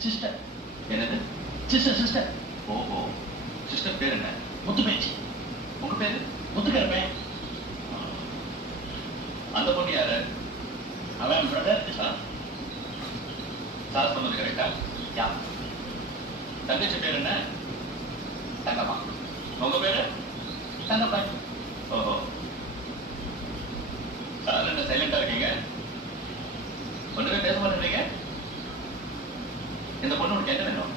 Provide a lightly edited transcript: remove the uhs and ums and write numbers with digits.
Sister. என்னது? Sister. ஓஹோ, sister பேர் என்ன? முத்து பேச்சு. உங்க பேரு? முத்துக்கருப்பேன். அந்த பொண்ணு யாரு? அவன் பிரதர். சார் சொன்னது கரெக்டா? யா. தங்கச்சி பேர் என்ன? தங்கம்மா. உங்க பேரு? தங்கப்பன். ஓஹோ, சார் என்ன சைலண்டா இருக்கீங்க? ஒண்ணுமே பேச மாட்டேங்கிறீங்க? இந்த பொண்ணு உனக்கு என்ன வேணும்?